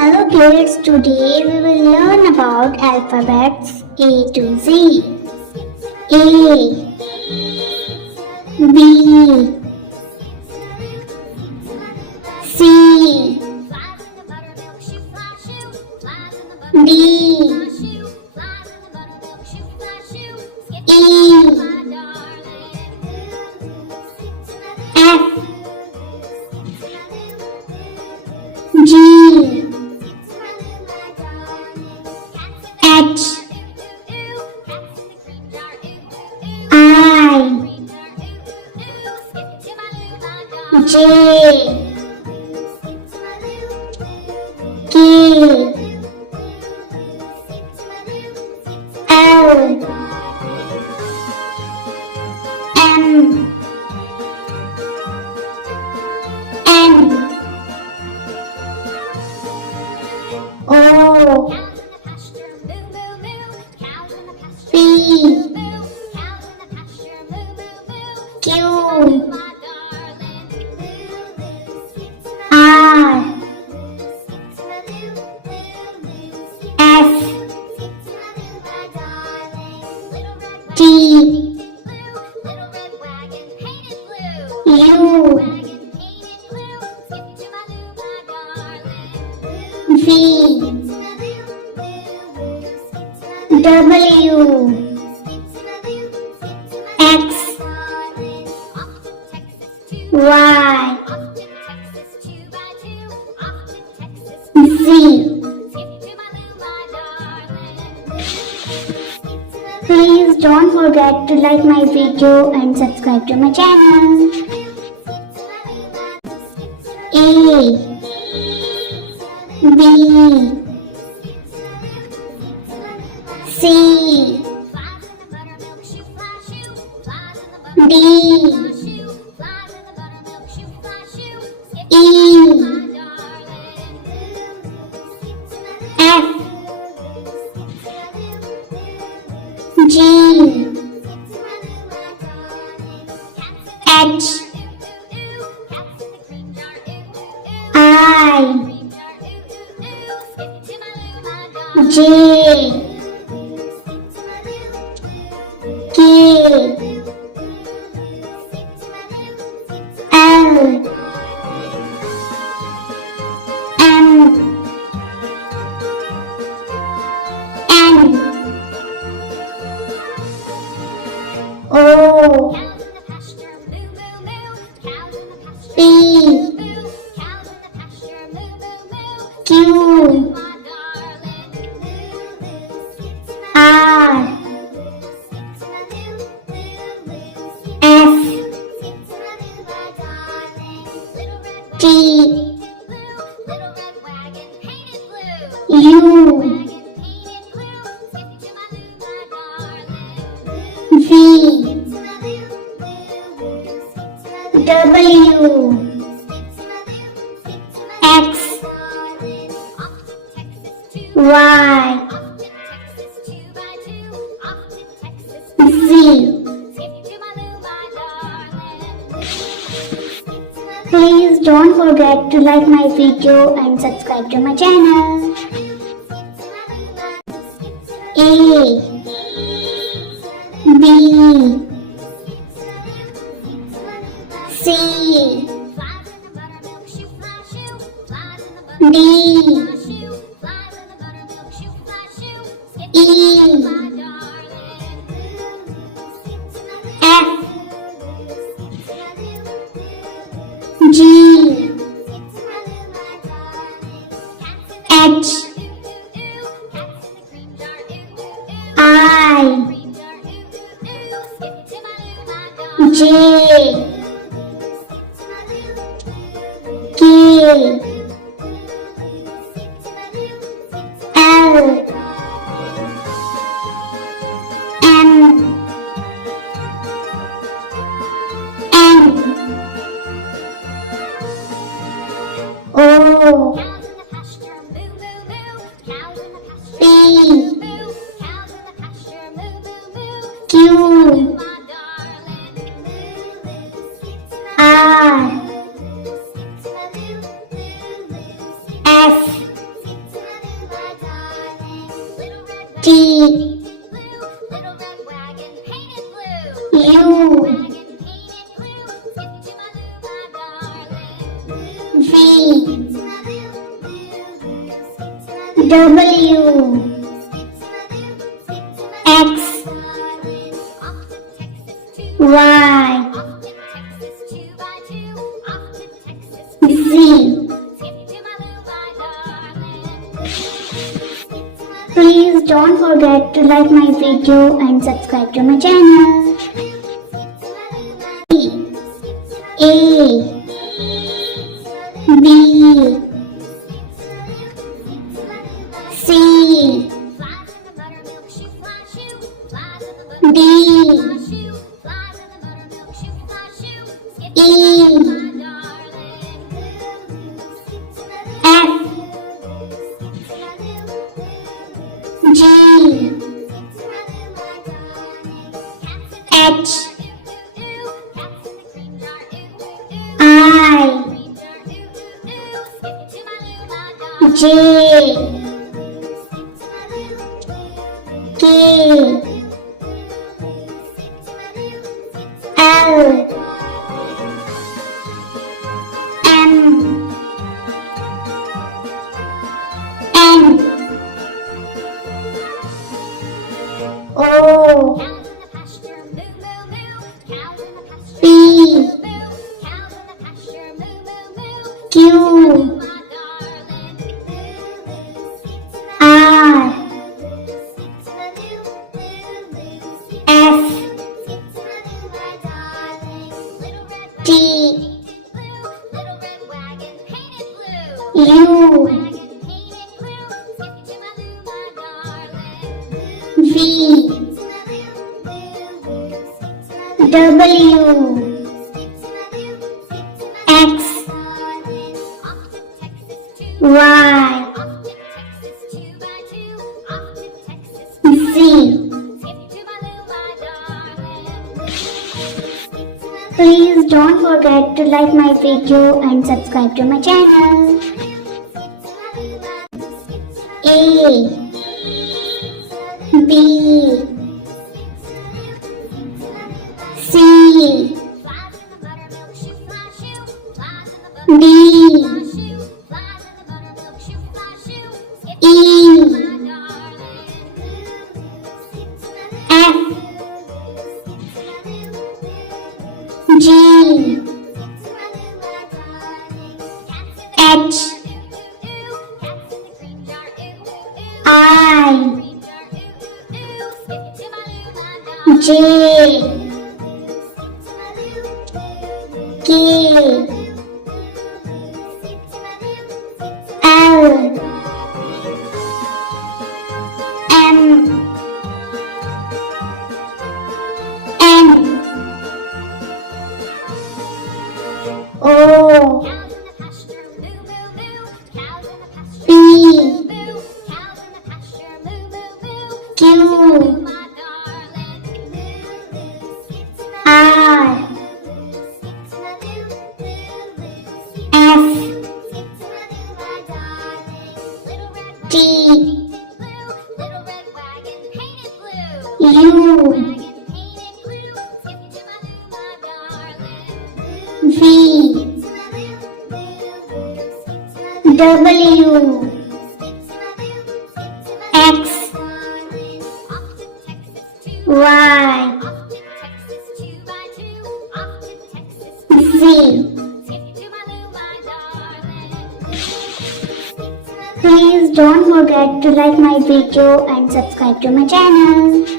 Hello kids, today we will learn about alphabets A to Z. A, B, C, D, E, F, G, H, I, J, K, L, M, N, O, P, Q, R, S, T, U, V, W, X, Y, Z. Please don't forget to like my video and subscribe to my channel. A, B, C, D, E, F, G, H, I, J, K, L, M, N, O, P, Q, R, S, T, U, V, W, X, Y, Z. Please don't forget to like my video and subscribe to my channel. A, B, C, D, E, F, G, H, I, J, K, L, M, N, O, P, Q, R, S, T, U, V, W, X, Y, Z. Please don't forget to like my video and subscribe to my channel. A, B, C, D, E, F, G, H, I, J, K, L, M, N, O, P, Q, R, S, T, U, V, W, X, Y, Z. Please don't forget to like my video and subscribe to my channel. A, B, C, D, E, F, G, H, I, J, K, L, M, N, O, P, Q, R, F, T, U, V, W, X, Y, Z. Please don't forget to like my video and subscribe to my channel.